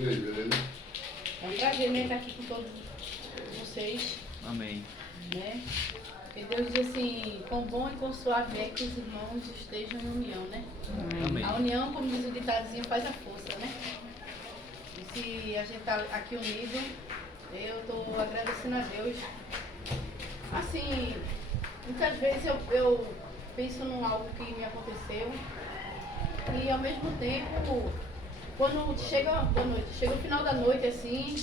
É um prazer, né, estar aqui com todos vocês. Amém. Né? Porque Deus diz assim, quão bom e quão suave é que os irmãos estejam em união, né? Amém. A união, como diz o ditadozinho, faz a força, né? E se a gente está aqui unido, eu estou agradecendo a Deus. Assim, muitas vezes eu penso num algo que me aconteceu e ao mesmo tempo, quando chega o final da noite assim,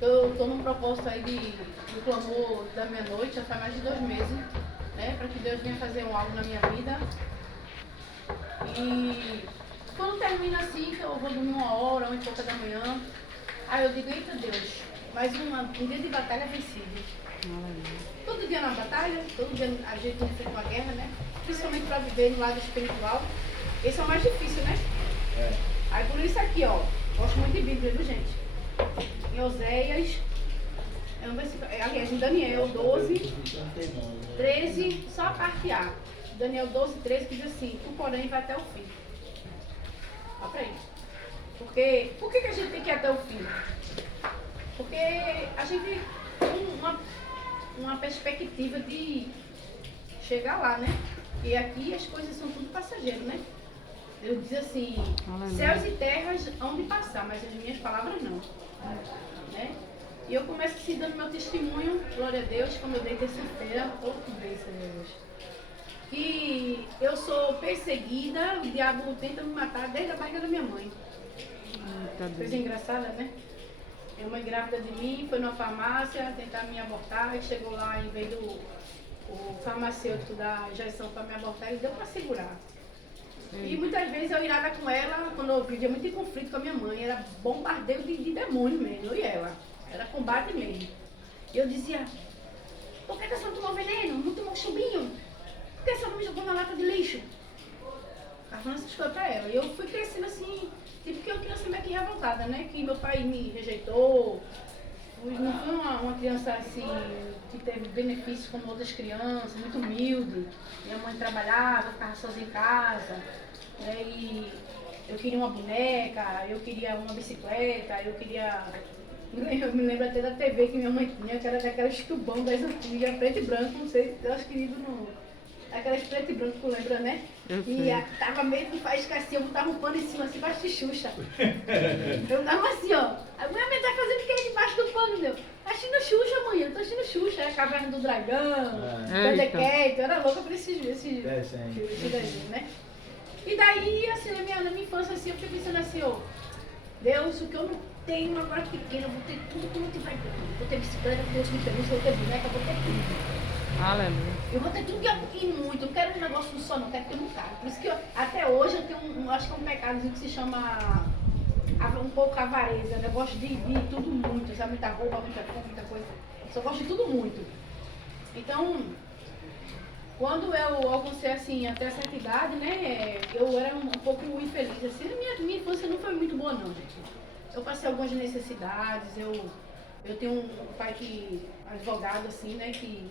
eu estou num propósito aí do clamor da meia-noite, já faz mais de 2 meses, né? Para que Deus venha fazer algo na minha vida. E quando termina assim, que eu vou dormir 1h, 1h30 da manhã, aí eu digo, eita Deus, mais um dia de batalha vencido. Todo dia na batalha, todo dia a gente enfrenta uma guerra, né? Principalmente para viver no lado espiritual. Esse é o mais difícil, né? Aí por isso aqui, ó, gosto muito de Bíblia, viu gente? Em Oséias, aliás, em Daniel 12, 13, só a parte A. Daniel 12, 13, que diz assim, tu porém vai até o fim. Olha pra aí. Porque, por que a gente tem que ir até o fim? Porque a gente tem uma perspectiva de chegar lá, né? E aqui as coisas são tudo passageiro, né? Deus diz assim, céus e terras hão de passar, mas as minhas palavras não. Né? E eu começo assim dando meu testemunho, glória a Deus, como eu dei terça-feira, outra vez, Deus. Que eu sou perseguida, o diabo tenta me matar desde a barriga da minha mãe. Coisa engraçada, né? Minha mãe grávida de mim, foi numa farmácia tentar me abortar, e chegou lá, em vez do farmacêutico da injeção para me abortar, ele deu para segurar. E muitas vezes eu irada com ela, quando eu vivia muito em conflito com a minha mãe, era bombardeio de demônios mesmo, eu e ela. Era combate mesmo. E eu dizia, por que a senhora tomou veneno? Não tomou chumbinho? Por que a senhora me jogou na lata de lixo? Estava falando essas coisas pra ela. E eu fui crescendo assim, tipo que eu criança meio que revoltada, né? Que meu pai me rejeitou. Não fui uma criança assim, que teve benefícios como outras crianças, muito humilde. Minha mãe trabalhava, ficava sozinha em casa. Né? E eu queria uma boneca, eu queria uma bicicleta, eu queria... Eu me lembro até da TV que minha mãe tinha, que era daquelas tubão das antigas, preto e branco, não sei, eu acho que ido no... Aquelas preto e branco, lembra, né? E tava meio que faz assim, eu botava um pano em cima, assim, debaixo de Xuxa. Eu tava assim, ó. A mulher tá fazendo o que debaixo do pano, meu? Assistindo Xuxa, mãe, eu tô assistindo Xuxa, era Caverna do Dragão, Thundercat, eu era louca por esse desenho, né? E daí, assim, na minha infância, assim, eu fiquei pensando assim, ó, Deus, o que eu não tenho agora pequeno, eu vou ter tudo que não tiver. Vou ter bicicleta, vou ter pelúcia, vou ter boneca, vou ter tudo. Aleluia. Eu vou ter tudo e muito, eu não quero um negócio só, não quero que eu não quero. Por isso que até hoje eu tenho acho que é um pecadozinho que se chama um pouco avareza, né? Eu gosto de tudo muito, sabe? Muita roupa, muita coisa, muita coisa. Eu só gosto de tudo muito. Então, quando eu alcancei assim, até certa idade, né? Eu era um pouco infeliz, assim. Minha infância não foi muito boa não, gente. Eu passei algumas necessidades, eu tenho um pai que, advogado assim, né? Que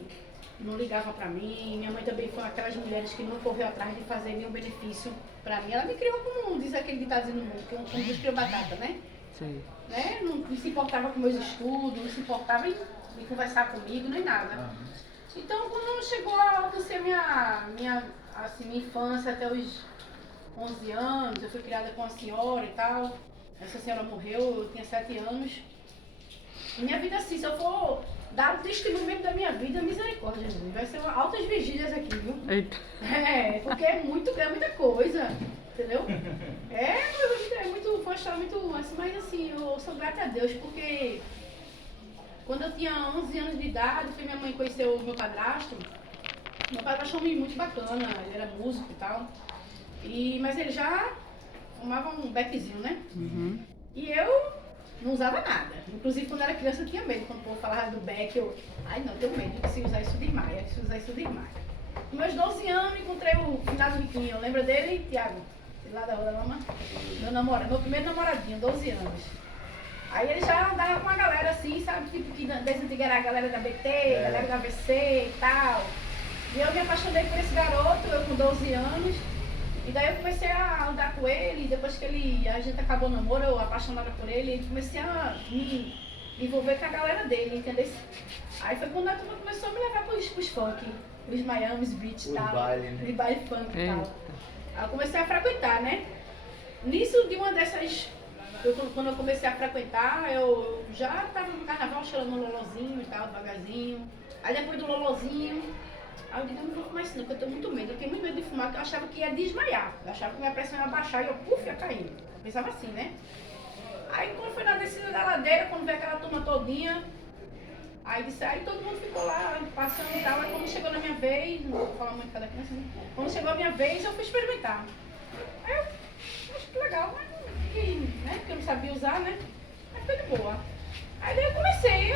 não ligava pra mim, minha mãe também foi aquelas mulheres que não correu atrás de fazer nenhum benefício pra mim. Ela me criou como diz aquele ditadozinho no mundo, que um Deus criou batata, né? Sim. Né? Não se importava com meus estudos, não se importava em conversar comigo, nem nada. Então, quando chegou a alcançar minha infância até os 11 anos, eu fui criada com uma senhora e tal. Essa senhora morreu, eu tinha 7 anos. E minha vida assim, se eu for dar o testemunho da minha vida, misericórdia, Jesus. Vai ser altas vigílias aqui, viu? Eita. Porque é muita coisa, entendeu? Foi uma história muito, assim, mas assim, eu sou grata a Deus, porque quando eu tinha 11 anos de idade, minha mãe conheceu o meu padrasto. Meu padrasto foi muito bacana, ele era músico e tal. Mas ele já fumava um beckzinho, né? E eu não usava nada. Inclusive, quando eu era criança, eu tinha medo. Quando o povo falava do beck, ai não, tenho medo de se usar isso demais, Com meus 12 anos, encontrei o finado Riquinho. Lembra dele, Tiago? Lá da Rua da Lama? Meu primeiro namoradinho, 12 anos. Aí ele já andava com uma galera assim, sabe? Tipo, que desde antiga era a galera da BT, a galera da AVC e tal. E eu me apaixonei por esse garoto, eu com 12 anos. E daí eu comecei a andar com ele, depois que a gente acabou o namoro, eu apaixonada por ele, e comecei a me envolver com a galera dele, entendeu? Aí foi quando a turma começou a me levar pros funk, os Miami's Beach e tal, de baile funk e tal. Aí eu comecei a frequentar, né? Nisso, de uma dessas, quando eu comecei a frequentar, eu já tava no carnaval cheirando um lolozinho e tal, devagarzinho. Aí depois do lolozinho, aí eu digo, eu não vou fumar isso não, porque eu tenho muito medo. Eu tenho muito medo de fumar, porque eu achava que ia desmaiar. Eu achava que minha pressão ia baixar e eu, puf, ia cair. Eu pensava assim, né? Aí quando foi na descida da ladeira, quando veio aquela turma todinha, aí disse, aí todo mundo ficou lá passando e tal. Aí quando chegou na minha vez, não vou falar muito cada criança, né? Quando chegou a minha vez, eu fui experimentar. Aí eu, acho que legal, mas né? Porque eu não sabia usar, né? Aí foi de boa. Aí daí eu comecei,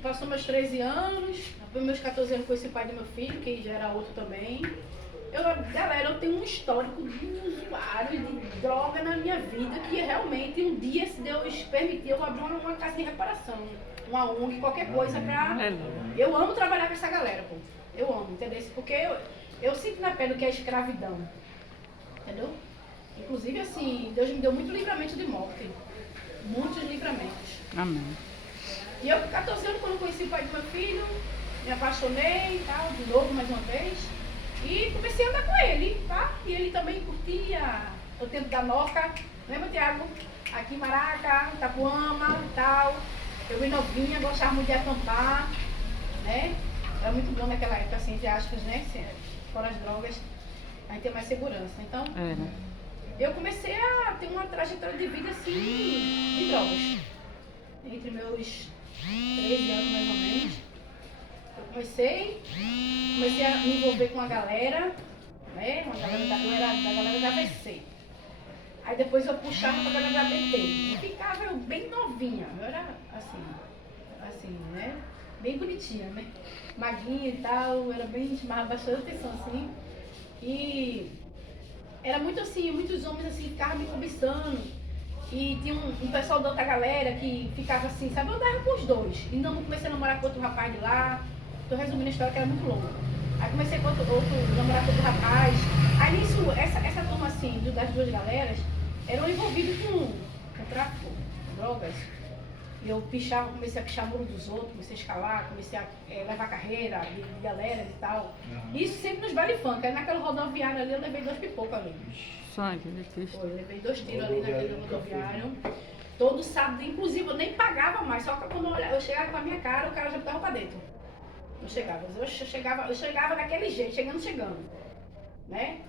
passou meus 13 anos, depois meus 14 anos conheci o pai do meu filho, que já era outro também. Galera, eu tenho um histórico de usuário de droga na minha vida, que realmente um dia, se Deus permitir, eu vou abrir uma casa de reparação, uma ONG, qualquer coisa pra... Eu amo trabalhar com essa galera, pô. Eu amo, entendeu? Porque eu sinto na pele o que é escravidão, entendeu? Inclusive, assim, Deus me deu muito livramento de morte. Muitos livramentos. Amém. E eu, com 14 anos, quando eu conheci o pai do meu filho, me apaixonei e tal, de novo, mais uma vez. E comecei a andar com ele, tá? E ele também curtia o tempo da Noca. Lembra, Tiago? Aqui em Maraca, Itapuama e tal. Eu bem novinha, gostava muito de acampar, né? Era muito bom naquela época, assim, entre aspas, né? Fora as drogas, a gente tem mais segurança. Então, eu comecei a ter uma trajetória de vida, assim, de drogas. Entre meus 13 anos, mais ou menos. Eu comecei a me envolver com a galera, né? Uma galera da galera da ABC. Aí depois eu puxava pra galera da BT. E ficava eu bem novinha. Eu era assim, né? Bem bonitinha, né? Maguinha e tal, era bem, chamava bastante atenção, assim. E era muito assim, muitos homens assim ficavam me cobiçando. E tinha um pessoal da outra galera que ficava assim, sabe, eu andava com os dois. E não comecei a namorar com outro rapaz de lá. Tô resumindo a história que era muito longa. Aí comecei com outro namorar com outro rapaz. Aí nisso, essa turma assim, das duas galeras, eram envolvidos com tráfico, drogas. E eu comecei a pichar muro dos outros, comecei a escalar, comecei a levar carreira de galera e tal. Isso sempre nos baile funk. Aí naquela rodoviária ali eu levei 2 pipocas ali. Sangue, né? Foi, eu levei 2 tiros ali naquele rodoviário. Todo sábado, inclusive, eu nem pagava mais, só que quando eu chegava com a minha cara, o cara já botava pra dentro. Eu chegava daquele jeito, chegando, né?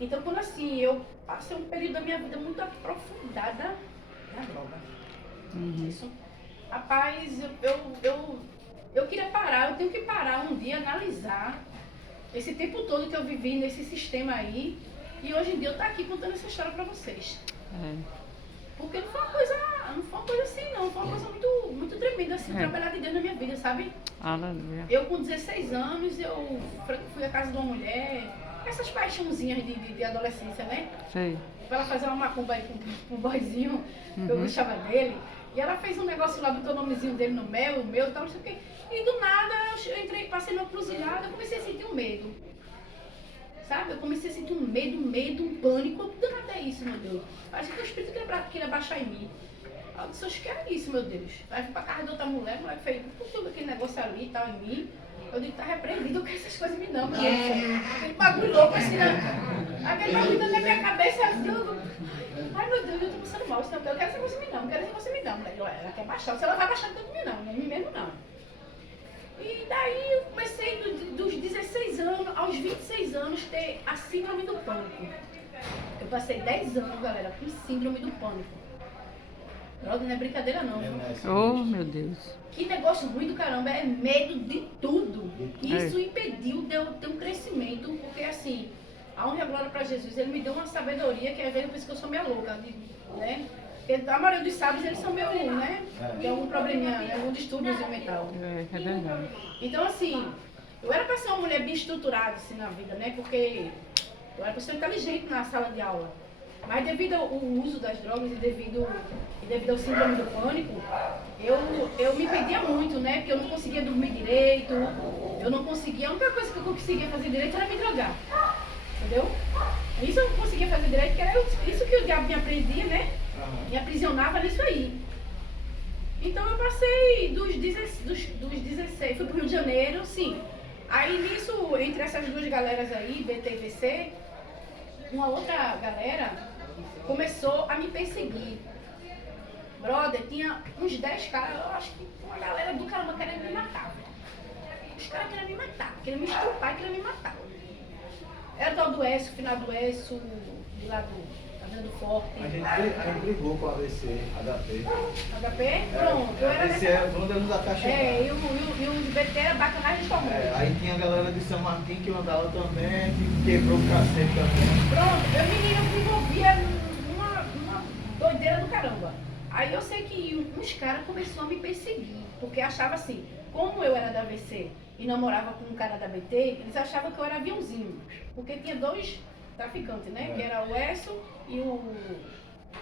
Então, quando assim, eu passei um período da minha vida muito aprofundada na droga. Isso. Rapaz, eu queria parar, eu tenho que parar um dia, analisar esse tempo todo que eu vivi nesse sistema aí, e hoje em dia eu tô aqui contando essa história pra vocês. Porque não foi uma coisa assim, não. Foi uma coisa muito, muito tremenda, assim, trabalhar de Deus na minha vida, sabe? Aleluia. Eu, com 16 anos, eu fui à casa de uma mulher, essas paixãozinhas de adolescência, né? Sei. Pra ela fazer uma macumba aí com um boyzinho, que eu gostava dele. E ela fez um negócio lá, botou o nomezinho dele no meu e tal, não sei o quê. E do nada, eu passei numa cruzilhada, eu comecei a sentir um medo. Sabe? Eu comecei a sentir um medo, um pânico. Eu disse, nada é isso, meu Deus. Acho que o Espírito queria baixar em mim. Eu disse, acho que é isso, meu Deus. Aí fui pra casa de outra mulher, a mulher fez tudo aquele negócio ali e tal em mim. Eu digo, tá repreendido, que essas coisas me dão, aquele bagulho louco assim, aquele bagulho na minha cabeça, tudo. Ai, meu Deus, eu tô passando mal, eu quero que você me dá, não quero que você me dá. Ela quer baixar, ela vai baixar tudo em mim não, em mim mesmo não. E daí eu comecei dos 16 anos aos 26 anos ter a síndrome do pânico. Eu passei 10 anos, galera, com síndrome do pânico. Droga, não é brincadeira não. Oh, meu Deus. Que negócio ruim do caramba, é medo de tudo. Isso impediu de eu ter um crescimento, porque assim, a honra e a glória para Jesus, ele me deu uma sabedoria que às vezes eu penso que eu sou meio louca, né? Porque a maioria dos sábios, eles são meio, né? Tem algum probleminha, né? Algum distúrbio mental. É verdade. Então assim, eu era para ser uma mulher bem estruturada assim na vida, né? Porque eu era para ser inteligente na sala de aula. Mas devido ao uso das drogas e devido ao síndrome do pânico, eu me perdia muito, né? Porque eu não conseguia dormir direito, a única coisa que eu conseguia fazer direito era me drogar, entendeu? Isso eu não conseguia fazer direito, porque era isso que o diabo me aprendia, né? Aham. Me aprisionava nisso aí. Então eu passei dos 16, fui pro Rio de Janeiro, sim. Aí nisso, entre essas duas galeras aí, BT e VC, uma outra galera começou a me perseguir. Brother, tinha uns 10 caras, eu acho que uma galera do caramba querendo me matar. Os caras queriam me matar, queriam me estrupar e queriam me matar. Era o tal do Écio, o final do Écio, de lá da Venda do Forte. A gente brigou com a ABC, HP. HP? Pronto, eu era ABC dessa. é dono da Caixa. E os BT era bacanagem comum. Aí tinha a galera de São Martim que andava também, que quebrou o cacete também. Pronto, meu menino me envolvia numa doideira do caramba. Aí eu sei que uns caras começaram a me perseguir, porque achava assim, como eu era da ABC e namorava com um cara da BT, eles achavam que eu era aviãozinho. Porque tinha dois traficantes, né? Que era o Esso e o...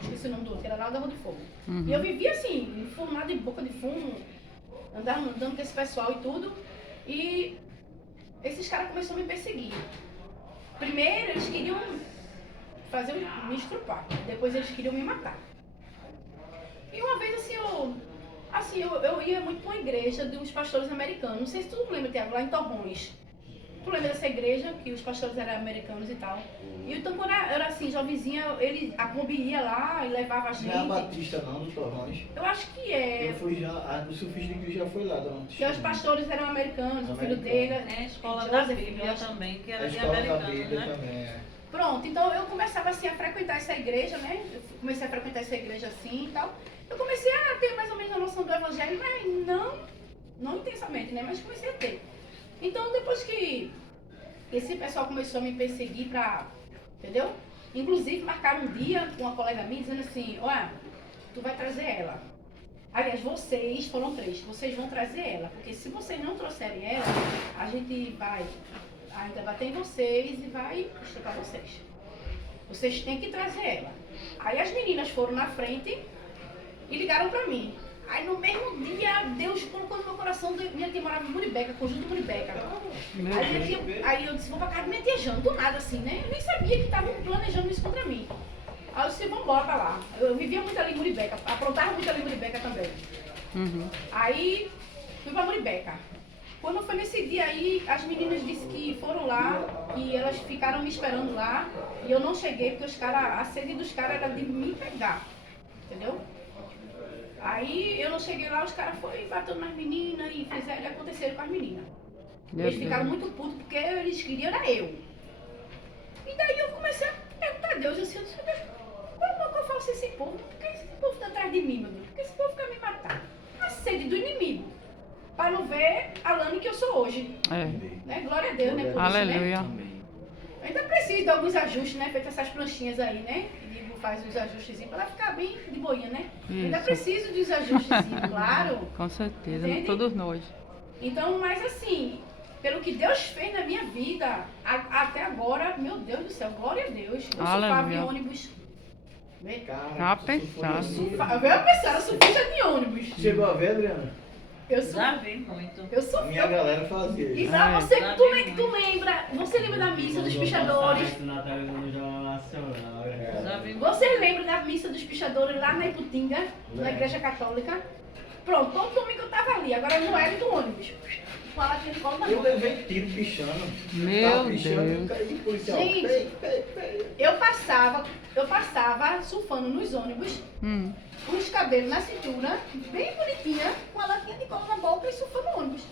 esqueci o nome do outro, que era lá da Rua do Fogo. Uhum. E eu vivia assim, enfurnada em boca de fumo, andando com esse pessoal e tudo. E esses caras começaram a me perseguir. Primeiro eles queriam me estrupar, depois eles queriam me matar. E uma vez assim, eu ia muito para uma igreja de uns pastores americanos. Não sei se tu lembra, Tiago, lá em Torrões. Tu lembra dessa igreja, que os pastores eram americanos e tal. E então quando eu era assim, jovenzinha, a Kombi ia lá e levava a gente. Não é a Batista não, do Torrões. Eu acho que é. Eu fui já, o surfista de já foi lá, da onde? Porque os pastores eram americanos, o filho dele. É a escola Joseph, da Bíblia eu acho. também, que A era de escola da americano, Bíblia né? também, é. Pronto, então eu começava assim a frequentar essa igreja, né? Eu comecei a frequentar essa igreja assim e tal. Eu comecei a ter mais ou menos a noção do evangelho, mas não intensamente, né? Mas comecei a ter. Então depois que esse pessoal começou a me perseguir entendeu? Inclusive marcaram um dia com uma colega minha dizendo assim, olha, tu vai trazer ela. Aliás, vocês, foram 3, vocês vão trazer ela, porque se vocês não trouxerem ela, a gente vai ainda bater em vocês e vai estuprar vocês. Vocês têm que trazer ela. Aí as meninas foram na frente e ligaram pra mim. Aí no mesmo dia, Deus colocou no meu coração, minha tia morava em Muribeca, conjunto Muribeca. Meu Aí, Deus. aí eu disse, vou pra casa de minha tia Jane, do nada assim, né? Eu nem sabia que estavam planejando isso contra mim. Aí eu disse, vamos embora pra lá. Eu vivia muito ali em Muribeca, aprontava muito ali em Muribeca também. Uhum. Aí fui pra Muribeca. Quando foi nesse dia aí, as meninas disseram que foram lá e elas ficaram me esperando lá. E eu não cheguei porque a sede dos caras era de me pegar, entendeu? Aí eu não cheguei lá, os caras foram batendo nas meninas e aconteceram com as meninas. Meu Eles ficaram Deus. muito putos porque eles queriam era eu. E daí eu comecei a perguntar a Deus, eu disse, como que eu faço esse povo? Por que esse povo está atrás de mim, meu Deus? Por que esse povo quer me matar? A sede do inimigo. Para não ver a Lani que eu sou hoje. É. Né? Glória a Deus, né? Por isso, né? Aleluia. Eu ainda preciso de alguns ajustes, né? Feito essas planchinhas aí, né? Digo, faz os ajustes para ela ficar bem de boinha, né? Ainda Isso. preciso de uns ajustes, claro. Com certeza, Entende? todos nós. Então, mas assim, pelo que Deus fez na minha vida, até agora, meu Deus do céu, glória a Deus. Eu surfava em Aleluia. ônibus. Né? Já pensaram. Eu pensava, surfista de ônibus. Chegou a ver, Adriana? Eu sou. Já vi muito. Eu sou. A minha galera fazia E isso. pra É. você, Já tu, vi tu lembra? Você lembra da missa dos pichadores? Na televisão do Jornal Nacional. Já vi muito. Você lembra da missa dos pichadores lá na Iputinga, na igreja católica? Pronto, todo domingo eu tava ali, agora não era do ônibus. Fala que ele volta Eu não. levei tiro pichando. Meu Tava pichando e Deus. caí policial. Gente. Pei. Eu passava surfando nos ônibus, com os cabelos na cintura, bem bonitinha, com a latinha de cola na boca e surfando no ônibus.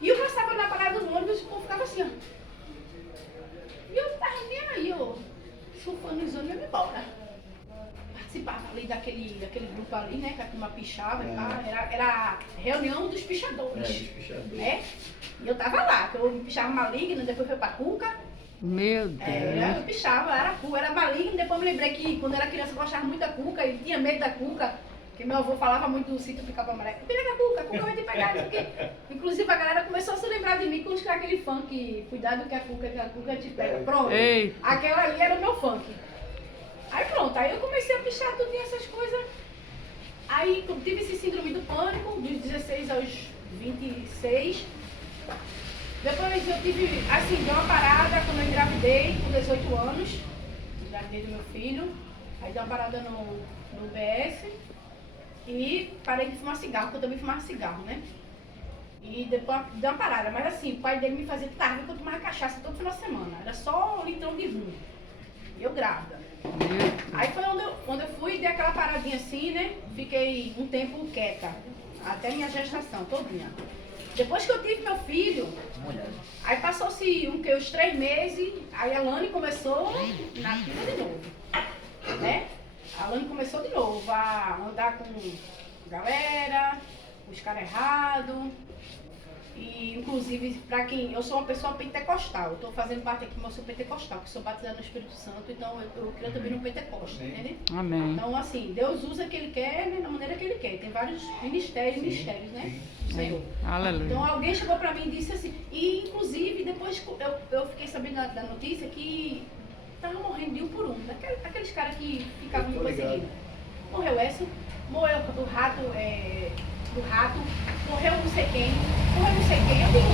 E eu passava na parada do ônibus e o povo ficava assim, ó. E eu tava nem aí, ó, surfando nos ônibus e ia embora. Participava ali daquele grupo ali, né, que a turma pichava e pá, era a reunião dos pichadores. Dos pichadores. Né? E eu tava lá, que eu pichava maligno, depois foi pra Cuca. Meu Eu Deus. pichava, era maligno, depois me lembrei que quando era criança eu gostava muito da cuca e tinha medo da cuca, porque meu avô falava muito do sítio Pica Pau Amarelo, pega a cuca vai te pegar, não sei o quê. Inclusive a galera começou a se lembrar de mim com aquele funk, cuidado que a cuca te pega. Pronto, Eita. aquela ali era o meu funk. Aí pronto, aí eu comecei a pichar tudo essas coisas. Aí eu tive esse síndrome do pânico, dos 16 aos 26. Depois eu tive, assim, deu uma parada quando eu engravidei, com 18 anos. gravidez do meu filho, aí dei uma parada no BS e parei de fumar cigarro, porque eu também fumava cigarro, né? E depois dei uma parada, mas assim, o pai dele me fazia tarde que eu tomava cachaça todo final de semana, era só um litrão de rum, e eu grávida. Aí foi onde eu fui, dei aquela paradinha assim, né? Fiquei um tempo quieta, até minha gestação todinha. Depois que eu tive meu filho, aí passou-se uns 3 meses, aí a Lani começou na fila de novo, né? A Lani começou de novo a andar com galera, os caras errados. E, inclusive, para quem... Eu sou uma pessoa pentecostal, eu estou fazendo parte aqui, mas eu sou pentecostal, porque sou batizada no Espírito Santo, então eu creio também no Pentecoste, entende? Amém. Então, assim, Deus usa o que Ele quer, né, da maneira que Ele quer. Tem vários ministérios, né, do Senhor. Aleluia. Então, alguém chegou para mim e disse assim, e, inclusive, depois eu fiquei sabendo da notícia que estavam morrendo de um por um, aqueles caras que ficavam me perseguindo. Morreu Edson, morreu o rato, do rato, morreu não sei quem, morreu não sei quem, eu digo,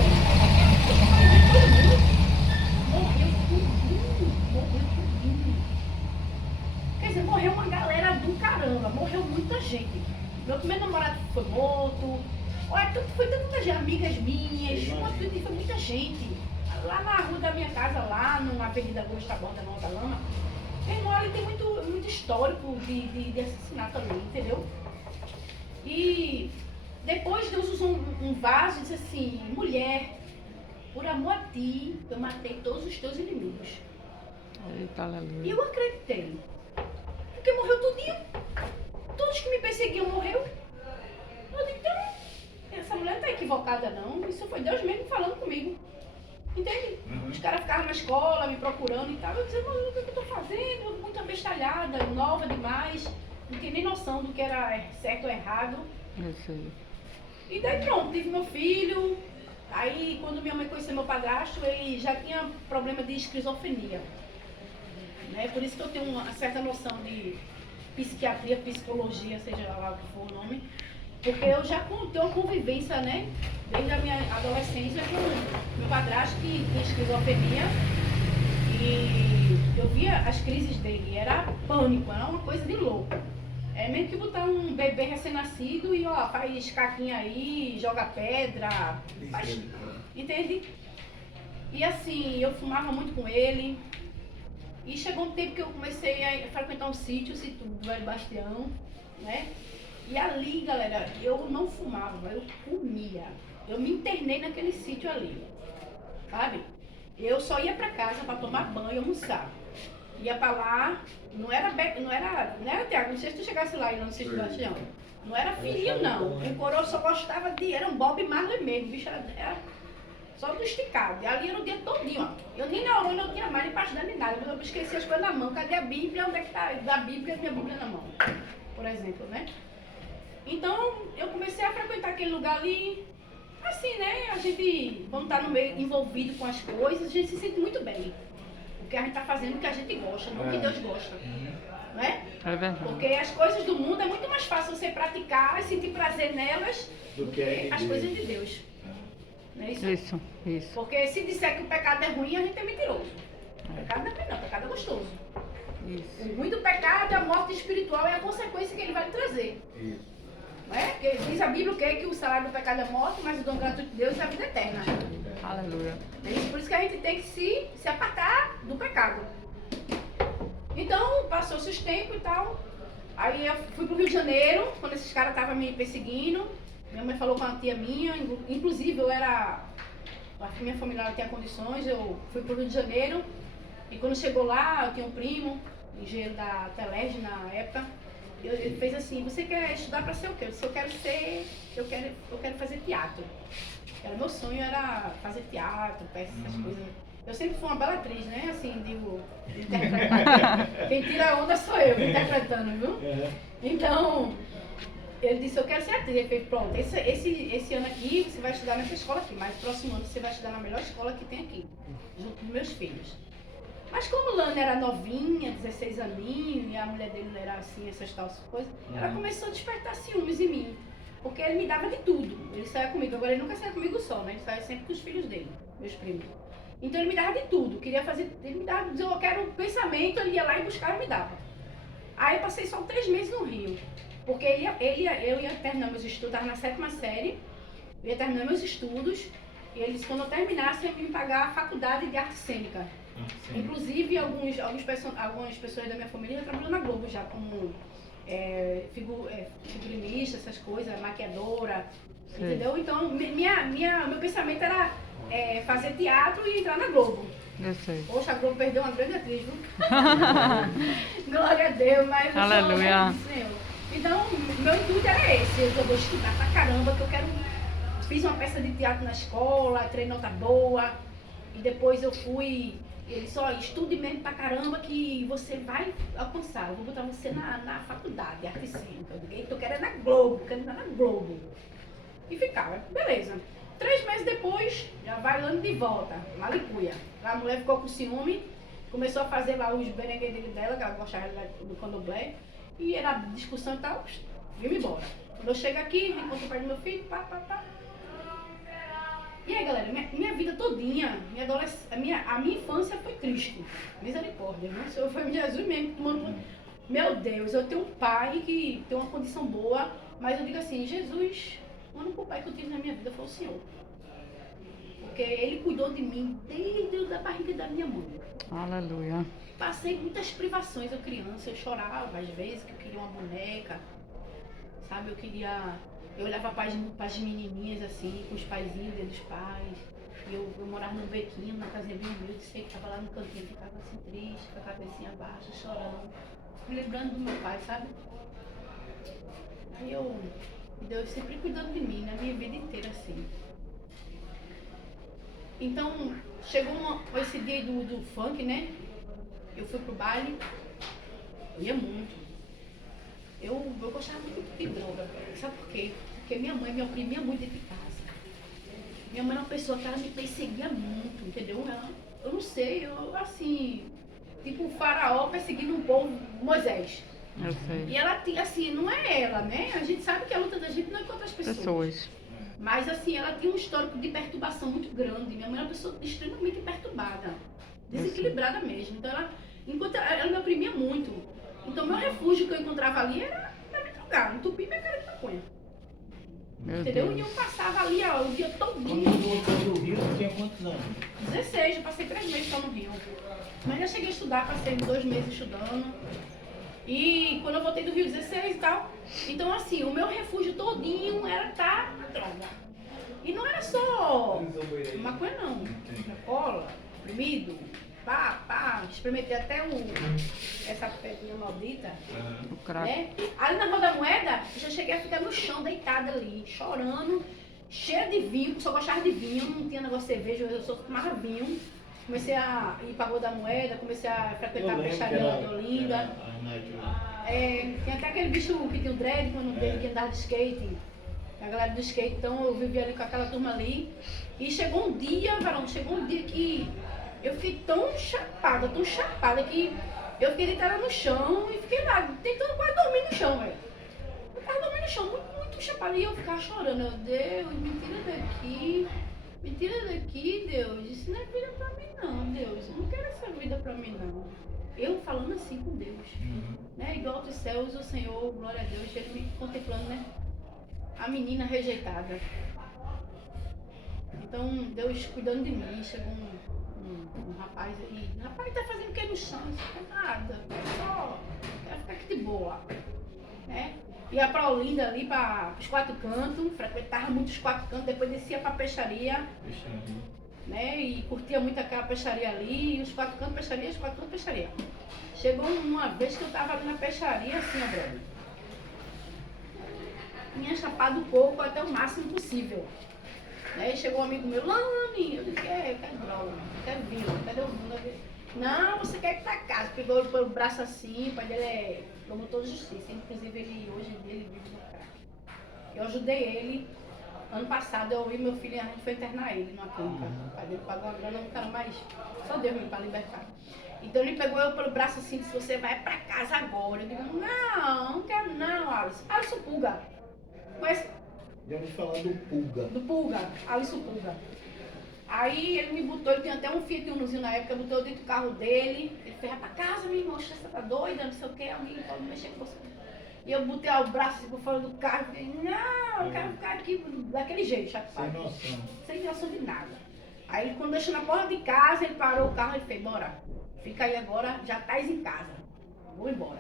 morreu tudinho. Quer dizer, morreu uma galera do caramba, morreu muita gente. Meu primeiro namorado foi morto, olha, foi tanta gente, amigas minhas, foi muita gente. Lá na rua da minha casa, lá numa Avenida Augusta Borda, na Nova Lama, meu irmão, ali tem muito histórico de assassinato ali, entendeu? E depois Deus usou um vaso e disse assim, mulher, por amor a ti, eu matei todos os teus inimigos. Eita, E aleluia. eu acreditei. Porque morreu tudinho. Todos que me perseguiam morreu. Eu digo, então, essa mulher não está equivocada não. Isso foi Deus mesmo falando comigo. Entende? Os caras ficavam na escola, me procurando e tal. Eu dizia, mas o que eu estou fazendo? Muito abestalhada, nova demais. Não tinha nem noção do que era certo ou errado. Isso aí. E daí pronto, tive meu filho. Aí quando minha mãe conheceu meu padrasto, ele já tinha problema de esquizofrenia. Né? Por isso que eu tenho uma certa noção de psiquiatria, psicologia, seja lá o que for o nome. Porque eu já tenho uma convivência, né? Desde a minha adolescência com meu padrasto que tinha esquizofrenia. E eu via as crises dele, era pânico, era uma coisa de louco. É meio que botar um bebê recém-nascido e ó, faz caquinha aí, joga pedra, faz, entende? E assim, eu fumava muito com ele. E chegou um tempo que eu comecei a frequentar um sítio do Velho Bastião, né? E ali, galera, eu não fumava, eu comia. Eu me internei naquele sítio ali, sabe? Eu só ia pra casa pra tomar banho e almoçar. Ia pra lá, não era Tiago, não sei se tu chegasse lá no sítio do Bastião. Não era filhinho não, o coroa só gostava era um Bob Marley mesmo, bicho, era só do esticado. E ali era o dia todinho, ó. Eu nem neurônio eu tinha mais, nem partida nem nada, eu esqueci as coisas na mão. Cadê a Bíblia? Onde é que tá da Bíblia, minha Bíblia na mão, por exemplo, né? Então, eu comecei a frequentar aquele lugar ali, assim, né? A gente, quando tá no meio envolvido com as coisas, a gente se sente muito bem. Porque a gente tá fazendo o que a gente gosta, não o que Deus gosta. Não é? É verdade. Porque as coisas do mundo é muito mais fácil você praticar e sentir prazer nelas do que as coisas de Deus. Não é isso? Isso. Porque se disser que o pecado é ruim, a gente é mentiroso. O pecado não é ruim, não, o pecado é gostoso. Isso. O ruim do pecado é a morte espiritual, é a consequência que ele vai trazer. Não é? Porque diz a Bíblia que o salário do pecado é morte, mas o dom gratuito de Deus é a vida eterna. Aleluia. Por isso que a gente tem que se apartar do pecado. Então, passou-se os tempos e tal. Aí eu fui pro Rio de Janeiro, quando esses caras estavam me perseguindo. Minha mãe falou com uma tia minha, inclusive minha família não tinha condições, eu fui pro Rio de Janeiro. E quando chegou lá, eu tinha um primo, engenheiro da Telerge na época. Ele fez assim, você quer estudar para ser o quê? Eu disse, eu quero fazer teatro. Meu sonho era fazer teatro, peças, essas coisas. Eu sempre fui uma bela atriz, né? Assim, digo, interpretar. Quem tira a onda sou eu, interpretando, viu? Então, ele disse, eu quero ser atriz. Ele fez, pronto, esse ano aqui você vai estudar nessa escola aqui, mas próximo ano você vai estudar na melhor escola que tem aqui, junto com meus filhos. Mas como Lana era novinha, 16 aninhos, e a mulher dele era assim, essas tal coisas, ela começou a despertar ciúmes em mim. Porque ele me dava de tudo. Ele saía comigo, agora ele nunca saía comigo só, né? Ele saía sempre com os filhos dele, meus primos. Então ele me dava de tudo, queria fazer, ele me dava, eu quero um pensamento, ele ia lá e buscava e me dava. Aí eu passei só 3 meses no Rio, porque eu ia terminar meus estudos, estava na 7ª série, eu ia terminar meus estudos, e eles, quando eu terminasse, iam me pagar a faculdade de arte cênica. Inclusive, algumas pessoas da minha família trabalham na Globo já, como figurinista, essas coisas, maquiadora, entendeu? Então, meu pensamento era fazer teatro e entrar na Globo. Eu sei. Poxa, a Globo perdeu uma grande atriz, viu? Glória a Deus, mas eu Aleluia. sou Senhor. Então, meu intuito era esse, eu vou estudar pra caramba, que eu quero... Fiz uma peça de teatro na escola, tirei nota boa, e depois eu fui... Ele só estude mesmo pra caramba que você vai alcançar. Eu vou botar você na faculdade, arte cênica. Eu digo, eu quero é na Globo, quero entrar na Globo. E ficava, beleza. 3 meses depois, já vai lá de volta, Malicuia. A mulher ficou com ciúme, começou a fazer lá os beneguedes dela, que ela gostava do candomblé, e era discussão e tal, vim embora. Quando eu chego aqui, encontro o pai do meu filho, pá. E aí, galera, minha vida todinha, a minha infância foi triste. Misericórdia, viu? Isso foi Jesus mesmo tomando... Meu Deus, eu tenho um pai que tem uma condição boa, mas eu digo assim, Jesus, o único pai que eu tive na minha vida foi o Senhor. Porque Ele cuidou de mim desde a barriga da minha mãe. Aleluia. Passei muitas privações, eu criança, eu chorava às vezes, que eu queria uma boneca, sabe, eu olhava para as menininhas assim, com os paizinhos dentro dos pais, e eu morava num bequinho, numa casinha bem humilde, sei que estava lá no cantinho, ficava assim triste, com a cabecinha baixa, chorando, me lembrando do meu pai, sabe? Aí Deus sempre cuidando de mim, na minha vida inteira assim. Então, chegou esse dia do funk, né? Eu fui pro baile, eu ia muito. Eu gostava muito de droga, sabe por quê? Porque minha mãe me oprimia muito dentro de casa. Minha mãe era uma pessoa que ela me perseguia muito, entendeu? Eu não sei, assim, tipo o faraó perseguindo um povo, Moisés. Eu sei. E ela tinha, assim, não é ela, né? A gente sabe que a luta da gente não é contra as pessoas. Mas, assim, ela tinha um histórico de perturbação muito grande. Minha mãe era uma pessoa extremamente perturbada, desequilibrada mesmo. Então, ela me oprimia muito. Então, meu refúgio que eu encontrava ali era me drogar, entupir minha cara de maconha. Entendeu? Deus. E eu passava ali, ó, o dia todinho. Quando tu voltou do Rio, tu tinha quantos anos? 16, eu passei 3 meses só no Rio. Mas eu cheguei a estudar, passei 2 meses estudando. E quando eu voltei do Rio, 16 e tal. Então, assim, o meu refúgio todinho era estar na droga. E não era só maconha, não. Cola, comprimido, experimentei até essa pedrinha maldita. O crack. Né? Ali na Rua da Moeda, eu já cheguei a ficar no chão, deitada ali, chorando, cheia de vinho, porque eu só gostava de vinho, não tinha negócio de cerveja, eu só tomava vinho. Comecei a ir pra Rua da Moeda, comecei a frequentar a peixaria lá de Olinda. Tem até aquele bicho que tinha o dread, quando dele que andava de skate. A galera do skate, então eu vivia ali com aquela turma ali. E chegou um dia que eu fiquei tão chapada que eu fiquei deitada no chão e fiquei lá, tentando quase dormir no chão, velho. Eu tava dormindo no chão, muito chapada, e eu ficava chorando. Meu Deus, me tira daqui, Deus. Isso não é vida pra mim não, Deus. Eu não quero essa vida pra mim não. Eu falando assim com Deus. Né? Igual aos céus, o Senhor, glória a Deus, ele me contemplando, né? A menina rejeitada. Então, Deus cuidando de mim, chegou um rapaz aí. O rapaz tá fazendo o que no chão? Isso não é nada. Só quero ficar aqui de boa. Né? Ia pra Olinda ali, para os 4 cantos, frequentava muito os 4 cantos, depois descia pra peixaria. Né? E curtia muito aquela peixaria ali, e os 4 cantos peixaria, os 4 cantos peixaria. Chegou uma vez que eu tava ali na peixaria, assim, ó, brother. Tinha chapado o coco até o máximo possível. Aí chegou um amigo meu, Lani, eu disse, eu quero droga, eu quero vinho, cadê o vinho? Não, você quer ir pra casa. Pegou ele pelo braço assim, o pai dele é promotor de justiça, inclusive ele, hoje em dia, ele vive no crack. Eu ajudei ele, ano passado eu e meu filho, a gente foi internar ele numa clínica. O pai dele pagou uma grana, não quero mais, só Deus mesmo pra libertar. Então ele pegou eu pelo braço assim, disse, você vai pra casa agora. Eu digo, não quero não, Alisson. Alisson Pulga. Mas já ouvi falar do Pulga. do Pulga, Alisson Pulga. Aí ele me botou, ele tinha até um Fiat Unozinho na época, botou dentro do carro dele. Ele fez, vai pra casa, minha irmã, você tá doida, não sei o que, alguém pode mexer com você. E eu botei o braço assim por fora do carro e falei, não, eu quero ficar aqui daquele jeito, Sem chapado. noção. Sem noção de nada. Aí quando deixou na porta de casa, ele parou o carro e fez, bora, fica aí agora, já estás em casa, vou embora.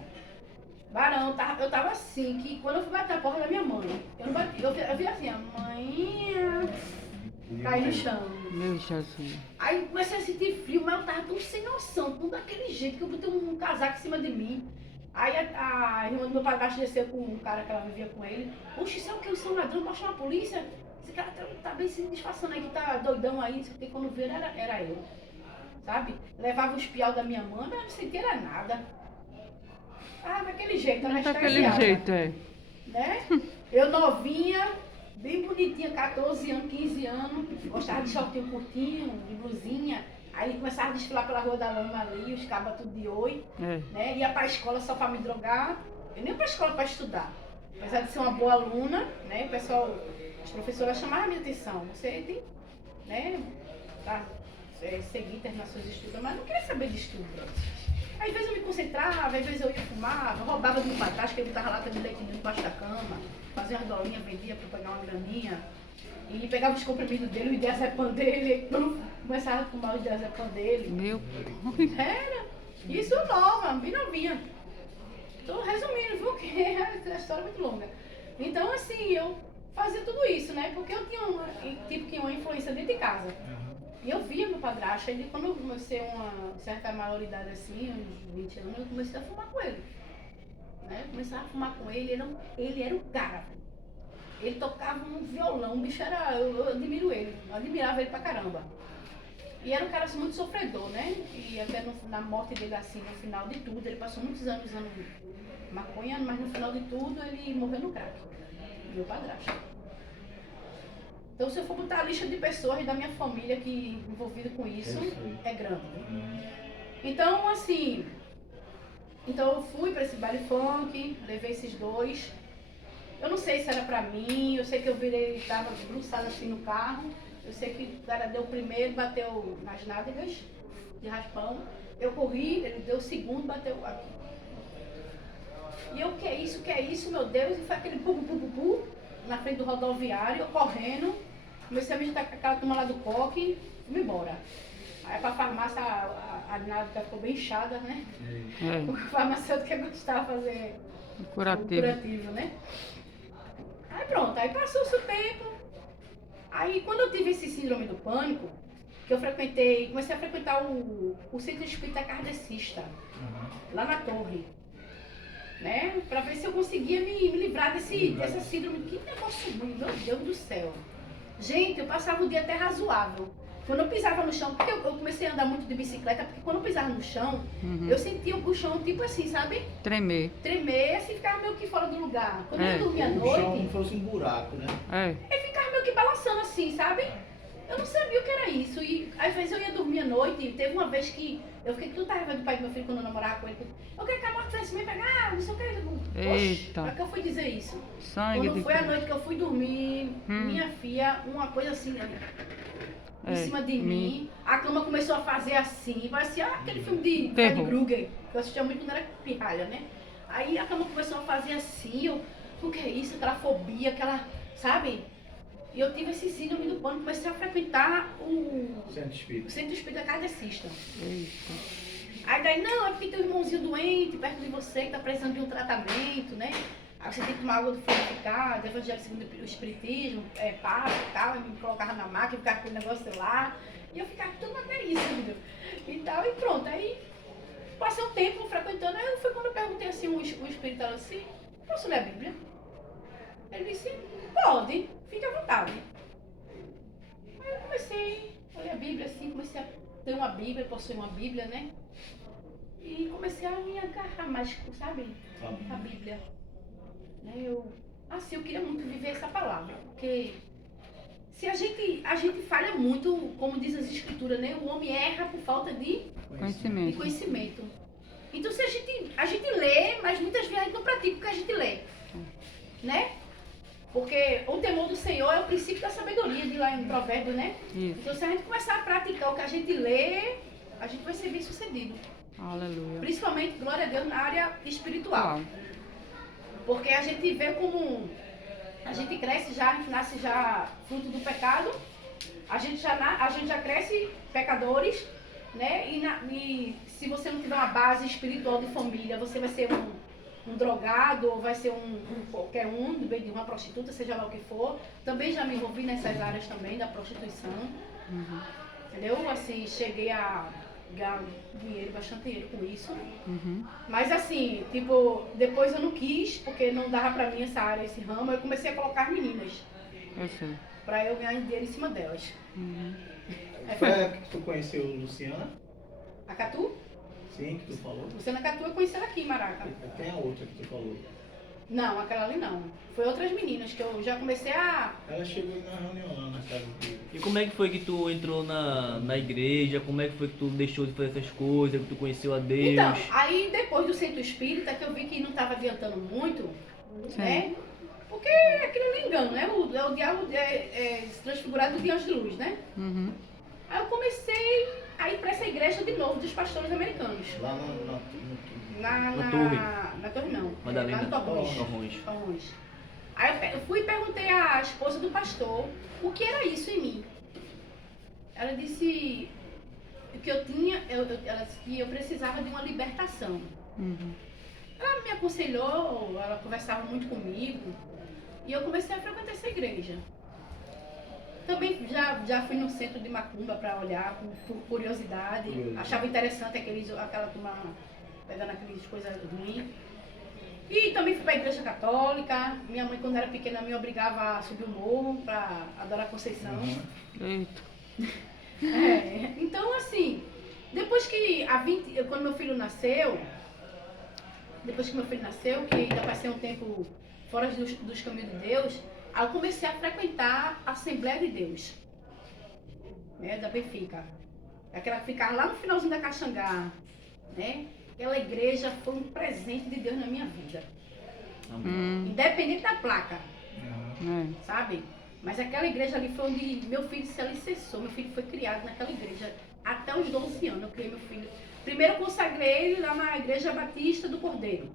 Barão, eu tava assim, que quando eu fui bater a porta da minha mãe, eu não bati, eu vi assim, a mãe cai no chão. Meu Jesus. Aí eu comecei a sentir frio, mas eu tava tão sem noção, tudo daquele jeito, que eu botei um casaco em cima de mim. Aí a irmã do meu padrasto desceu com um cara que ela vivia com ele. Oxe, isso é o que? Eles são ladrões, vou chamar a polícia. Esse cara tá bem se disfarçando aí, que tá doidão aí, porque quando viram era eu. Sabe? Levava os piau da minha mãe, mas não sentia era nada. Ah, daquele jeito, Daquele anestesiada. jeito, é. Né? Eu novinha, bem bonitinha, 14 anos, 15 anos, gostava de shortinho curtinho, de blusinha. Aí começava a desfilar pela Rua da Lama ali, os cabas tudo de oi, É. né? Ia pra escola só pra me drogar. Eu nem ia pra escola pra estudar. Apesar de ser uma boa aluna, né? O pessoal, as professoras chamavam a minha atenção. Você tem, né? Tá, seguir, terminar seus estudos, mas não queria saber de estudo. Aí, às vezes eu me concentrava, às vezes eu ia fumar, roubava do padrasto, que ele botava lata de leite debaixo da cama, fazia umas dolinhas, vendia pra pegar uma graninha. E pegava os comprimidos dele, o diazepam dele, quando começava a fumar o diazepam dele. Meu Era. Isso nova, bem novinha. Tô resumindo, viu? Que a história é muito longa. Então, assim, eu fazia tudo isso, né? Porque eu tinha uma influência dentro de casa. E eu via meu padrasto, aí quando eu comecei uma certa maioridade assim, uns 20 anos, eu comecei a fumar com ele. Né? Eu comecei a fumar com ele, ele era o cara. Ele tocava um violão, o bicho era. Eu admiro ele, eu admirava ele pra caramba. E era um cara assim, muito sofredor, né? E até na morte dele, assim, no final de tudo, ele passou muitos anos usando maconha, mas no final de tudo ele morreu no crack. Meu padrasto. Então, se eu for botar a lista de pessoas da minha família que envolvida com isso, é grande. Então, assim, eu fui para esse baile funk, levei esses dois. Eu não sei se era pra mim, eu sei que eu virei, estava debruçada assim no carro. Eu sei que o cara deu o primeiro, bateu nas nádegas de raspão. Eu corri, ele deu o segundo, bateu aqui. E eu, que é isso, meu Deus? E foi aquele pu na frente do rodoviário, eu correndo. Comecei a me juntar com aquela turma lá do coque, fui embora. Aí pra farmácia, a nádiga ficou bem inchada, né? É. O farmacêutico ia gostar de fazer o curativo, né? Aí pronto, aí passou-se o tempo. Aí quando eu tive esse síndrome do pânico, que eu comecei a frequentar o centro espírita kardecista, lá na torre. Né? Pra ver se eu conseguia me livrar dessa síndrome. Que negócio ruim, meu Deus do céu. Gente, eu passava o dia até razoável. Quando eu pisava no chão, porque eu comecei a andar muito de bicicleta, porque quando eu pisava no chão, eu sentia o chão tipo assim, sabe? Tremer. Tremer, assim, ficava meio que fora do lugar. Quando É. eu dormia à O chão como noite, fosse um buraco, né? É. eu ficava meio que balançando assim, sabe? Eu não sabia o que era isso. E às vezes eu ia dormir à noite, e teve uma vez que eu fiquei com tanta raiva do pai do meu filho quando eu namorava com ele. Eu queria que a morte tivesse me pegar, não sei o que. Eita. Pra que eu fui dizer isso? Sangue Quando de foi a Cristo. noite que eu fui dormir, minha filha, uma coisa assim, né? Em É, cima de mim, a cama começou a fazer assim, parecia aquele filme de Fred Terror. Krueger, que eu assistia muito quando era pirralha, né? Aí a cama começou a fazer assim, o que é isso? Aquela fobia, sabe? E eu tive esse síndrome do pânico, comecei a frequentar o Centro espírita. centro espírita kardecista. Eita. Aí daí, não, é porque tem um irmãozinho doente perto de você que tá precisando de um tratamento, né? Aí você tem que tomar água do fluidificado, evangelho segundo o espiritismo, passo e tal, e me colocava na máquina, ficava com o negócio lá, e eu ficava toda matéria, e tal, e pronto. Aí passei um tempo frequentando, aí foi quando eu perguntei assim, o espírito falou assim, posso ler a Bíblia? Ele disse, pode, fique à vontade. Aí eu comecei a ler a Bíblia assim, comecei a ter uma Bíblia, possuir uma Bíblia, né? E comecei a me agarrar mais, sabe, a Bíblia. Eu queria muito viver essa palavra, porque se a gente falha muito, como diz as escrituras, né? O homem erra por falta de Conhecimento. conhecimento. Então se a gente lê, mas muitas vezes a gente não pratica o que a gente lê, né? Porque o temor do Senhor é o princípio da sabedoria, de lá em Provérbios, né? Isso. Então se a gente começar a praticar o que a gente lê, a gente vai ser bem sucedido. Aleluia. Principalmente, glória a Deus, na área espiritual. Uau. Porque a gente vê como a gente cresce já, a gente nasce já fruto do pecado, a gente já cresce pecadores, né? E se você não tiver uma base espiritual de família, você vai ser um drogado, ou vai ser qualquer um, do bem de uma prostituta, seja lá o que for. Também já me envolvi nessas áreas também da prostituição. Uhum. Entendeu? Assim, cheguei a ganhar dinheiro, bastante dinheiro com isso. Uhum. Mas assim, tipo, depois eu não quis, porque não dava pra mim essa área, esse ramo, eu comecei a colocar as meninas, Eu sei. pra eu ganhar dinheiro em cima delas. Uhum. Foi a época que tu conheceu Luciana? A Catu? Sim, que tu falou. Luciana Catu eu conheci ela aqui em Maraca. Tem a outra que tu falou. Não, aquela ali não. Foi outras meninas que eu já comecei a... Ela chegou na reunião lá na casa dele. E como é que foi que tu entrou na igreja? Como é que foi que tu deixou de fazer essas coisas? Que tu conheceu a Deus? Então, aí depois do centro espírita, que eu vi que não estava adiantando muito, né? Porque aquilo é um engano, né? O diabo se transfigurado do diante de luz, né? Uhum. Aí eu comecei a ir para essa igreja de novo, dos pastores americanos. Lá Na torre? Na torre não. Madalena. Lá no Torrões. Torrões. Torrões. Aí eu fui e perguntei à esposa do pastor o que era isso em mim. Ela disse que eu tinha, ela disse que eu precisava de uma libertação. Uhum. Ela me aconselhou, ela conversava muito comigo e eu comecei a frequentar essa igreja. Também já fui no centro de Macumba para olhar por curiosidade. Achava interessante aquela turma pegando aquelas coisas ruins. E também fui para a igreja católica. Minha mãe, quando era pequena, me obrigava a subir o morro para adorar a Conceição. Eita. Então, assim, depois que quando meu filho nasceu, que ainda passei um tempo fora dos caminhos de Deus, aí eu comecei a frequentar a Assembleia de Deus, né, da Benfica. Aquela que ficava lá no finalzinho da Caxangá, né? Aquela igreja foi um presente de Deus na minha vida. Independente da placa, É. sabe? Mas aquela igreja ali foi onde meu filho se alicerçou, meu filho foi criado naquela igreja até os 12 anos, eu criei meu filho. Primeiro eu consagrei ele lá na Igreja Batista do Cordeiro,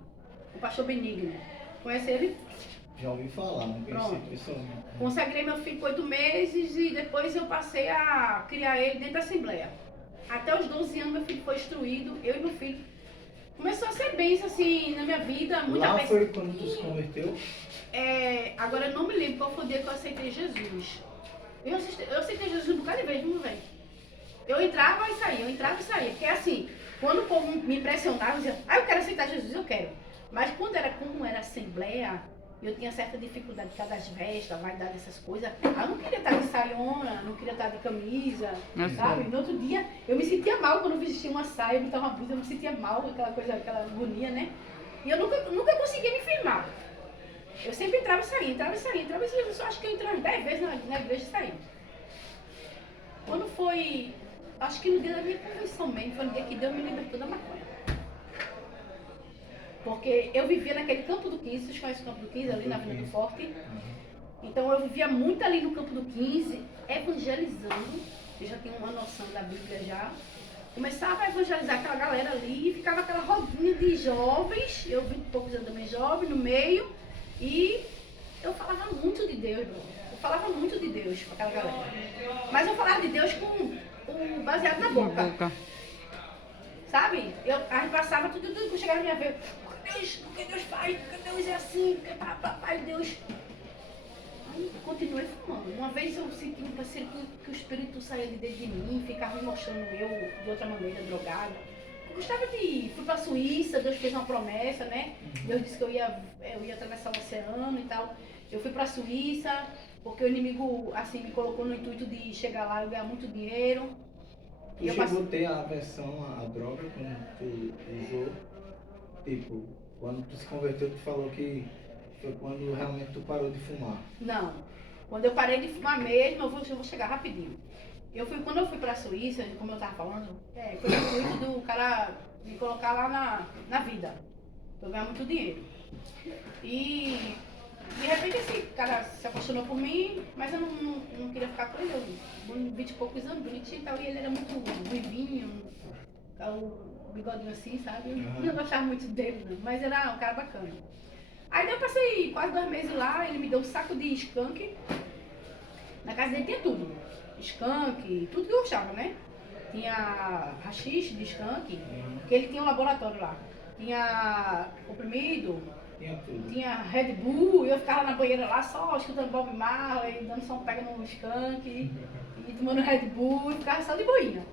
o pastor Benigno. Conhece ele? Já ouvi falar, não conheci Pronto. pessoalmente. Consagrei meu filho por 8 meses e depois eu passei a criar ele dentro da Assembleia. Até os 12 anos meu filho foi instruído, eu e meu filho. Começou a ser bênção assim na minha vida, muita Lá vez. foi quando tu se converteu? Agora eu não me lembro qual foi o dia que eu aceitei Jesus. Eu aceitei Jesus um bocado de vez, vamos ver. Eu entrava e saía, Porque assim, quando o povo me impressionava, eu dizia, eu quero aceitar Jesus, eu quero. Mas como era assembleia, eu tinha certa dificuldade por causa das vestas, vaidade dessas coisas. Eu não queria estar de saiona, não queria estar de camisa, sabe? No outro dia, eu me sentia mal quando eu vestia uma saia, eu botava uma blusa, eu me sentia mal, aquela agonia, né? E eu nunca conseguia me firmar. Eu sempre entrava e saía. Eu só acho que eu entrei umas 10 vezes na igreja e saí. Quando foi, acho que no dia da minha conversão mesmo, foi no dia que Deus me libertou da maconha. Porque eu vivia naquele Campo do 15, vocês conhecem o Campo do 15, ali na Avenida do Forte? Então eu vivia muito ali no Campo do 15, evangelizando. Eu já tinha uma noção da Bíblia já. Começava a evangelizar aquela galera ali e ficava aquela rodinha de jovens, eu 20 e poucos anos também jovem, no meio. E eu falava muito de Deus, bro. Eu falava muito de Deus com aquela galera. Mas eu falava de Deus com o baseado na boca. Sabe? A gente passava tudo que chegava na minha vez. Porque Deus faz, porque Deus é assim, porque papai Deus. Aí continuei fumando. Uma vez eu senti um parceiro que o espírito saía de dentro de mim, ficava me mostrando eu de outra maneira, drogado. Eu gostava de ir. Fui pra Suíça, Deus fez uma promessa, né? Deus disse que eu ia atravessar o oceano e tal. Eu fui pra Suíça, porque o inimigo, assim, me colocou no intuito de chegar lá e ganhar muito dinheiro. Tu chegou a ter a aversão à droga quando tu usou? Tipo, quando tu se converteu, tu falou que foi quando realmente tu parou de fumar. Não. Quando eu parei de fumar mesmo, eu vou chegar rapidinho. Quando eu fui pra Suíça, como eu tava falando, foi o intuito do cara me colocar lá na vida. Eu ganhar muito dinheiro. E De repente esse cara se apaixonou por mim, mas eu não queria ficar com ele. Eu 20 e poucos anos, bonitinho e tal, e ele era muito ruivinho, o bigodinho assim, sabe? Eu não gostava muito dele, não, mas era um cara bacana. Aí eu passei quase 2 meses lá, ele me deu um saco de skunk. Na casa dele tinha tudo. Skunk, tudo que eu gostava, né? Tinha rachixe de skunk, que ele tinha um laboratório lá. Tinha comprimido, Tinha tudo. tinha Red Bull, e eu ficava na banheira lá só escutando Bob Marley, dando só um pega no skunk, e tomando Red Bull, e ficava só de boinha.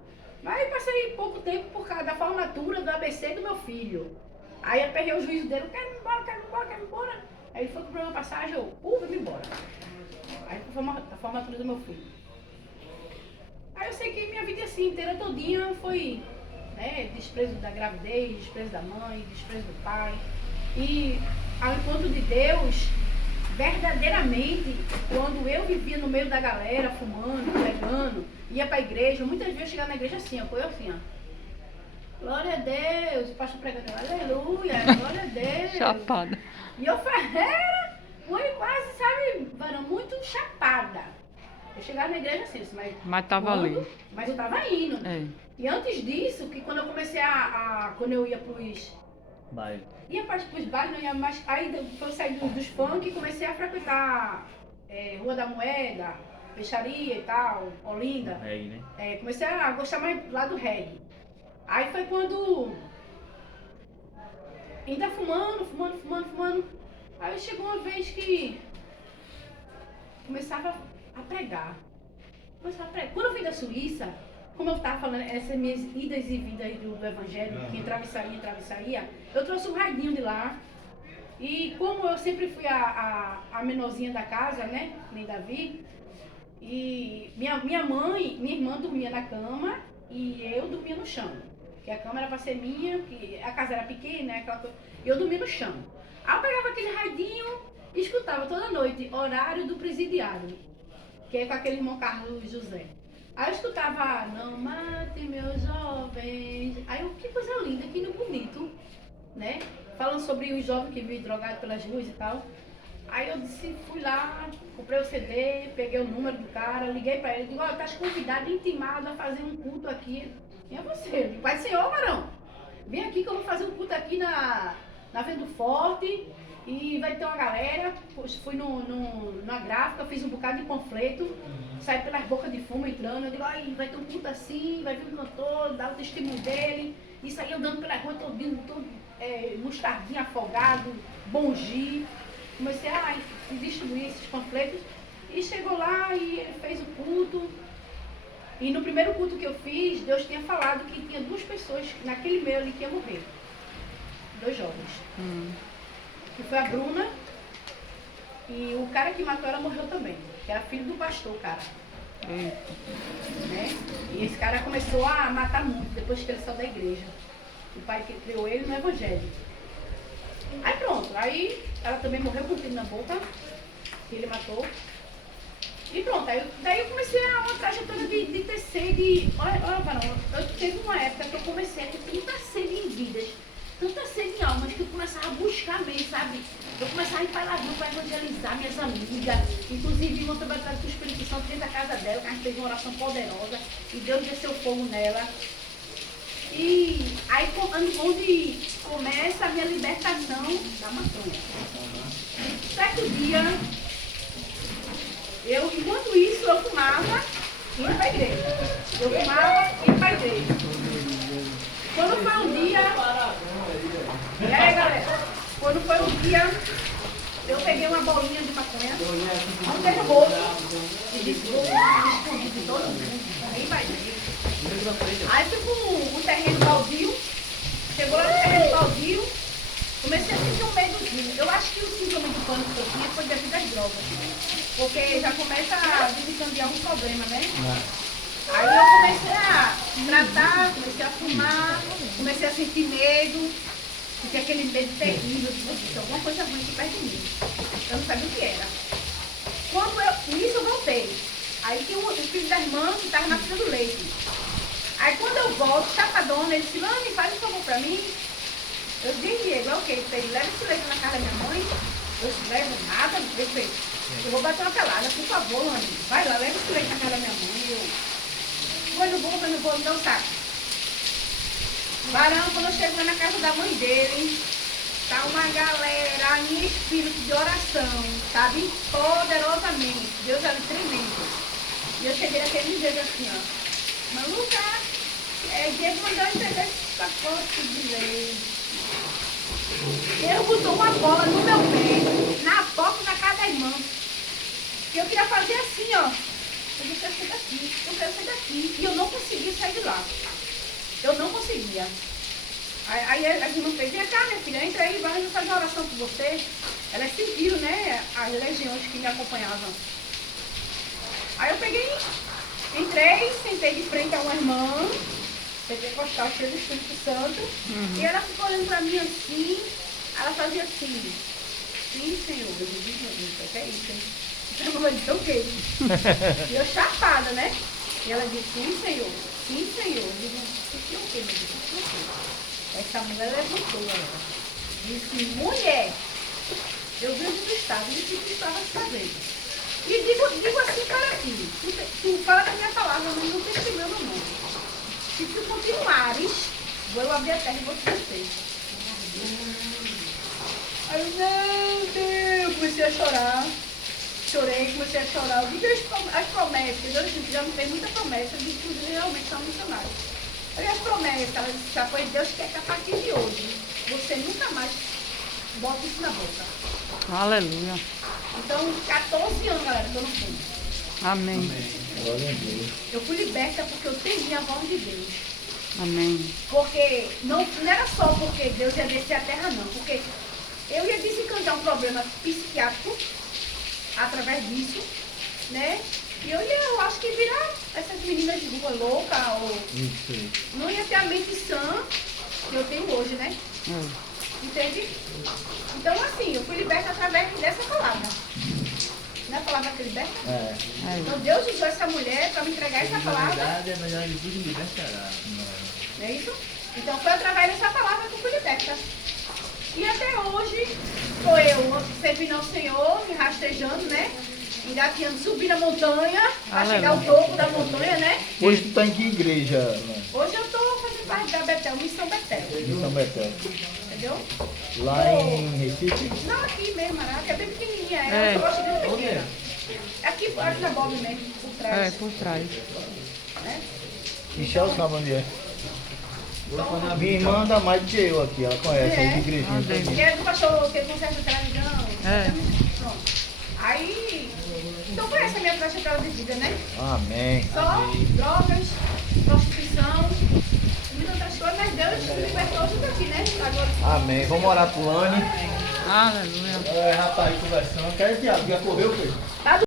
Mas eu passei pouco tempo por causa da formatura do ABC do meu filho. Aí eu peguei o juízo dele, quero ir embora, quero ir embora, quero ir embora. Aí ele foi comprar uma passagem, eu, vamos embora. Aí foi a formatura do meu filho. Aí eu sei que minha vida assim, inteira todinha foi, né, desprezo da gravidez, desprezo da mãe, desprezo do pai. E ao encontro de Deus, verdadeiramente, quando eu vivia no meio da galera, fumando, pregando, ia pra igreja, muitas vezes eu chegava na igreja assim, ó, eu assim, ó. Glória a Deus, o pastor pregando, aleluia, glória a Deus. Chapada. E eu era quase, sabe, varão, muito chapada. Eu chegava na igreja assim, Mas tava ali. Mas eu tava indo. É. E antes disso, que quando eu comecei quando eu ia pros... Baile. Ia pros bailes, não ia mais... Aí eu saí dos funk e comecei a frequentar Rua da Moeda, Peixaria e tal, Olinda. Reggae, né? Comecei a gostar mais lá do reggae. Aí foi quando... Ainda fumando. Aí chegou uma vez que... Começava a pregar. Quando eu vim da Suíça, como eu estava falando, essas minhas idas e vindas do Evangelho, que entrava e saía, eu trouxe um radinho de lá. E como eu sempre fui a menorzinha da casa, né, nem Davi, e minha irmã dormia na cama e eu dormia no chão. Porque a cama era para ser minha, que a casa era pequena, né, e eu dormia no chão. Aí eu pegava aquele radinho e escutava toda noite, horário do presidiário, que é com aquele irmão Carlos José. Aí eu escutava, não mate meus jovens. Aí eu, que coisa linda, que bonito, né? Falando sobre os jovens que vivem drogados pelas ruas e tal. Aí eu disse, fui lá, comprei o CD, peguei o número do cara, liguei pra ele, digo, ó, estás convidado, intimado a fazer um culto aqui. Quem é você? Eu digo, Pai do Senhor, varão, vem aqui que eu vou fazer um culto aqui na Venda do Forte. E vai ter uma galera, fui na gráfica, fiz um bocado de panfleto, saí pelas bocas de fumo entrando, eu digo, ai, vai ter um culto assim, vai vir um cantor, dar o testemunho dele, e saí andando pela rua, todo mostardinho, afogado, bongi. Comecei a distribuir esses panfletos, e chegou lá e ele fez o culto. E no primeiro culto que eu fiz, Deus tinha falado que tinha 2 pessoas naquele meio ali que ia morrer. 2 jovens. Que foi a Bruna, e o cara que matou ela morreu também, que era filho do pastor, cara. Né? E esse cara começou a matar muito depois que ele saiu da igreja. O pai que criou ele no evangelho. Aí pronto, aí ela também morreu com um tiro na boca, que ele matou. E pronto, daí eu comecei uma trajetória de ter sede. Olha, varão, eu teve uma época que eu comecei a ter tanta sede em vidas, tanta sede em almas, que eu começava a buscar mesmo, sabe? Eu começava a ir para lá para evangelizar minhas amigas, inclusive uma também atrás do Espírito Santo dentro da casa dela, que a gente fez uma oração poderosa, e Deus desceu fogo nela. E aí onde começa a minha libertação da maconha. Certo dia, enquanto isso, eu fumava e ia para a igreja. Eu fumava e ia para a igreja. Quando foi um dia... E aí, galera? Quando foi um dia, eu peguei uma bolinha de maconha, montei no bolso e disse, vou escondido de todo mundo, ninguém vai ver. Aí fui com um terreno baldio, chegou lá no terreno baldio, comecei a sentir um medozinho. Eu acho que o síndrome de pânico que eu tinha foi devido às drogas, porque já começa a desencadear um problema, né? Aí eu comecei a tratar, comecei a fumar, comecei a sentir medo, porque aquele medo terrível de você, alguma coisa ruim aqui perto de mim. Eu não sabia o que era. Nisso eu voltei. Aí tinha o filho da irmã que estava na fila do leite. Aí quando eu volto, chapadona, ele disse, Lani, faz um favor pra mim. Eu disse, Diego, ok, ele leva esse leite na casa da minha mãe Eu levo nada, eu vou bater uma pelada, por favor, Lani. Vai lá, leva esse leite na cara da minha mãe. Foi no bolo, então tá. Varão, quando eu chego lá na casa da mãe dele, tá uma galera em espírito de oração, sabe? Poderosamente. Deus é tremendo. E eu cheguei naquele dia assim, ó. Maluca, Diego mandou entregar esse pacote de leite. Ele botou uma bola no meu pé, na porta da casa da irmã. E eu queria fazer assim, ó. Eu quero sair daqui, eu quero sair daqui. E eu não conseguia sair de lá. Eu não conseguia. Aí as irmãs fez, vem cá, minha filha, entra aí, vai fazer uma oração por você. Elas sentiram, né, as legiões que me acompanhavam. Aí eu peguei, entrei, sentei de frente a uma irmã, pentecostal, cheia do Espírito Santo, e ela ficou olhando pra mim assim, ela fazia assim, sim, Senhor, eu disse, meu Deus, o que é isso, hein? Então eu disse, o quê? E eu chapada, né? E ela disse, sim, Senhor, sim, Senhor. Eu disse, isso é o quê, meu Deus, isso é o quê? Essa mulher levantou ela. Disse, mulher, eu venho do estado, e disse que estava se fazendo. E digo assim para ti, tu fala da minha palavra, mas não tem que meu nome. Se tu continuares, vou abrir a terra e vou te descer. Aí eu, meu Deus, comecei a chorar. Chorei, comecei a chorar. Eu digo as promessas, Deus já me fez muita promessa, de que realmente são missionários. Aí as promessas, ela disse, ah, pois Deus quer que a partir de hoje, você nunca mais bote isso na boca. Aleluia. Então, 14 anos, galera, que eu não fui. Amém. Glória a Deus. Eu fui liberta porque eu entendi a voz de Deus. Amém. Porque não era só porque Deus ia descer a terra, não. Porque eu ia desencantar um problema psiquiátrico através disso, né? E eu acho que virar essas meninas de rua louca ou Isso. não ia ter a mente sã que eu tenho hoje, né? Entende? Então, assim, eu fui liberta através dessa palavra. Não é a palavra que liberta? É. Então, Deus usou essa mulher para me entregar essa palavra. verdade, é melhor de tudo libertará. Não é isso? Então, foi através dessa palavra que eu fui liberta. E até hoje, estou eu servindo ao Senhor, me rastejando, né? Engateando, subindo a montanha, para chegar ao topo da montanha, né? Hoje tu tá em que igreja, né? Hoje eu estou fazendo parte da Betel, Missão Betel. Em São Betel. Entendeu? Lá em Recife? Não, aqui mesmo, Araque, é bem pequenininha. É. Eu gosto de pequena. Aqui na Bob mesmo, por trás. É, por trás. Né? Michel sabe onde é. Minha irmã anda mais do que eu aqui, ela conhece as igrejinhas. Amém. Que é do pastor que conserta a televisão. É. Pronto. Aí, então foi essa a minha trajetória de vida, né? Amém. Só drogas, prostituição, muitas outras coisas, mas Deus me libertou tudo aqui, né? Agora, Amém. Vamos orar pro Lani. Aleluia. É, rapaz, conversando. Quer diabo? Já correu, filho? tá